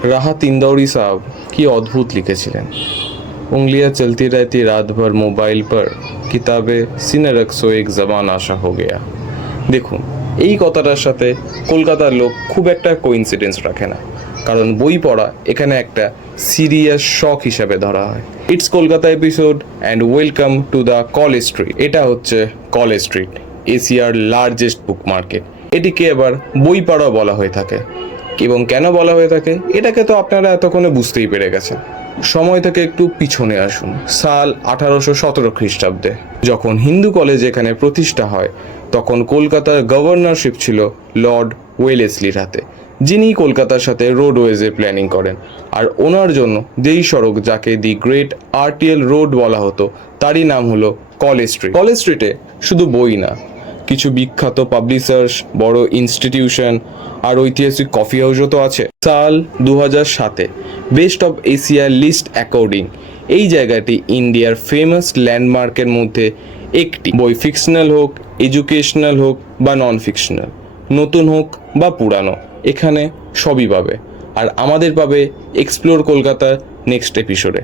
राहत इंदौरी साहब की अद्भुत लिखेছিলেন। उंगलियां चलती रहती रात भर मोबाइल पर, किताबें सीने रख सो एक जबान आशा हो गया। দেখুন, এই কথাটার সাথে কলকাতার লোক খুব একটা কোইন্সিডেন্স রাখে না, কারণ বই পড়া এখানে একটা সিরিয়াস শখ হিসাবে ধরা হয়। It's Kolkata episode and welcome to the college street. এটা হচ্ছে কলেজ স্ট্রিট, এশিয়ার লার্জেস্ট বুক মার্কেট। এটিকে এবার বই পড়া বলা হয়ে থাকে, এবং কেন বলা হয়ে থাকে এটাকে তো আপনারা এতক্ষণে বুঝতেই পেরে গেছেন। সময় থেকে একটু পিছনে আসুন, সাল 1817 খ্রিস্টাব্দে, যখন হিন্দু কলেজ এখানে প্রতিষ্ঠা হয়, তখন কলকাতার গভর্নরশিপ ছিল লর্ড ওয়েলেসলির হাতে, যিনি কলকাতার সাথে রোডওয়েজের প্ল্যানিং করেন। আর ওনার জন্য যেই সড়ক, যাকে দি গ্রেট আরটিএল রোড বলা হতো, তারই নাম হলো কলেজ স্ট্রিট। কলেজ স্ট্রিটে শুধু বই না, কিছু বিখ্যাত পাবলিশার্স, বড় ইনস্টিটিউশন আর ঐতিহাসিক কফি হাউসও তো আছে। সাল 2007-এ বেস্ট অফ এশিয়ার লিস্ট অ্যাকর্ডিং এই জায়গাটি ইন্ডিয়ার ফেমাস ল্যান্ডমার্কের মধ্যে একটি। বই ফিকশনাল হোক, এডুকেশনাল হোক বা নন ফিকশনাল, নতুন হোক বা পুরানো, এখানে সবই পাবে। আর আমাদের পাবে এক্সপ্লোর কলকাতার নেক্সট এপিসোডে।